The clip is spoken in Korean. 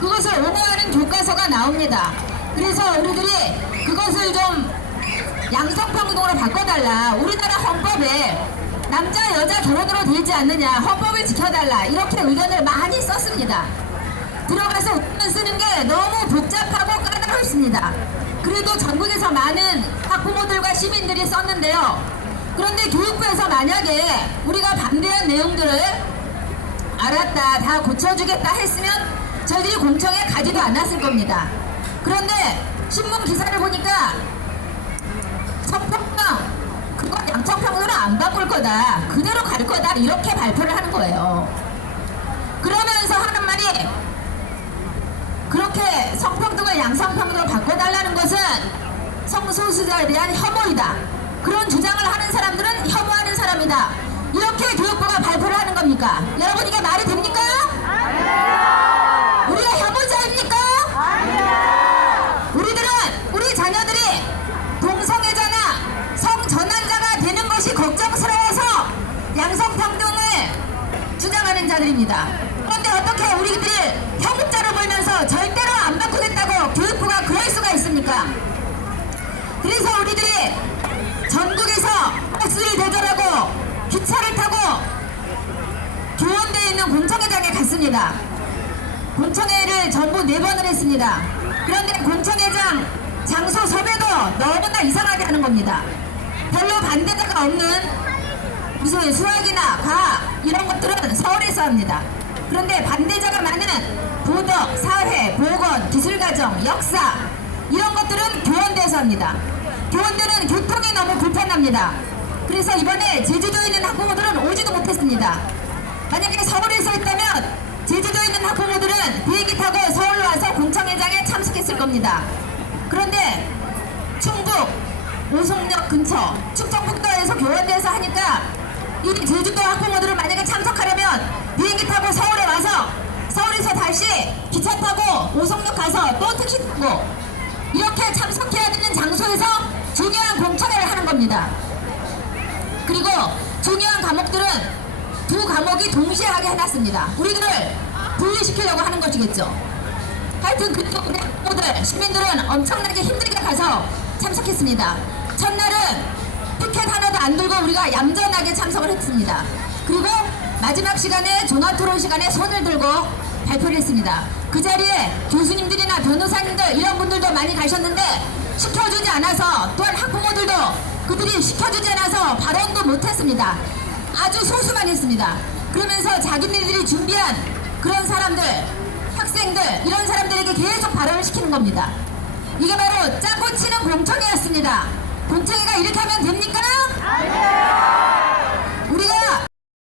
그것을 옹호하는 교과서가 나옵니다. 그래서 우리들이 그것을 좀 양성평등으로 바꿔달라. 우리나라 헌법에 남자 여자 결혼으로 되지 않느냐 헌법을 지켜달라 이렇게 의견을 많이 썼습니다. 들어가서 의견 쓰는 게 너무 복잡하고 까다롭습니다. 그래도 전국에서 많은 학부모들과 시민들이 썼는데요. 그런데 교육부에서 만약에 우리가 반대한 내용들을 알았다, 다 고쳐주겠다 했으면 저희들이 공청에 가지도 않았을 겁니다. 그런데 신문 기사를 보니까 성평등 그건 양성평등으로 안 바꿀 거다, 그대로 갈 거다 이렇게 발표를 하는 거예요. 그러면서 하는 말이 그렇게 성평등을 양성평등으로 바꿔달라는 것은 성소수자에 대한 혐오이다. 그런 주장을 하는 사람들은 혐오하는 사람이다. 이렇게 교육부가 발표를 하는 겁니까? 여러분 이게 말이 됩니까? 자들입니다. 그런데 어떻게 우리들 혐오자로 보면서 절대로 안 바꾸겠다고 교육부가 그럴 수가 있습니까? 그래서 우리들이 전국에서 버스를 대절하고 기차를 타고 교원대에 있는 공청회장에 갔습니다. 공청회를 전부 네 번을 했습니다. 그런데 공청회장 장소 섭외도 너무나 이상하게 하는 겁니다. 별로 반대자가 없는 무슨 수학이나 과학 이런 것들은 합니다. 그런데 반대자가 많은 도덕, 사회, 보건, 기술과정, 역사 이런 것들은 교원대에서 합니다. 교원대는 교통이 너무 불편합니다. 그래서 이번에 제주도에 있는 학부모들은 오지도 못했습니다. 만약에 서울에서 했다면 제주도에 있는 학부모들은 비행기 타고 서울로 와서 공청회장에 참석했을 겁니다. 그런데 충북 오송역 근처 충청북도에서 교원대에서 하니까 이 제주도 학부모들은 만약에 참석하려면 비행기 타고 서울에 와서 서울에서 다시 기차 타고 오송역 가서 타고 이렇게 참석해야 되는 장소에서 중요한 공청회를 하는 겁니다. 그리고 중요한 과목들은 두 과목이 동시에 하게 해놨습니다. 우리들을 분리시키려고 하는 것이겠죠. 하여튼 그쪽 우리 학부모들, 시민들은 엄청나게 힘들게 가서 참석했습니다. 첫날은 피켓 하나도 안 들고 우리가 얌전하게 참석을 했습니다. 그리고 마지막 시간에 종합토론 시간에 손을 들고 발표를 했습니다. 그 자리에 교수님들이나 변호사님들 이런 분들도 많이 가셨는데 시켜주지 않아서 또한 학부모들도 그들이 시켜주지 않아서 발언도 못했습니다. 아주 소수만 했습니다. 그러면서 자기네들이 준비한 그런 사람들, 학생들 이런 사람들에게 계속 발언을 시키는 겁니다. 이게 바로 짜고 치는 공청회였습니다. 공청회가 이렇게 하면 됩니까?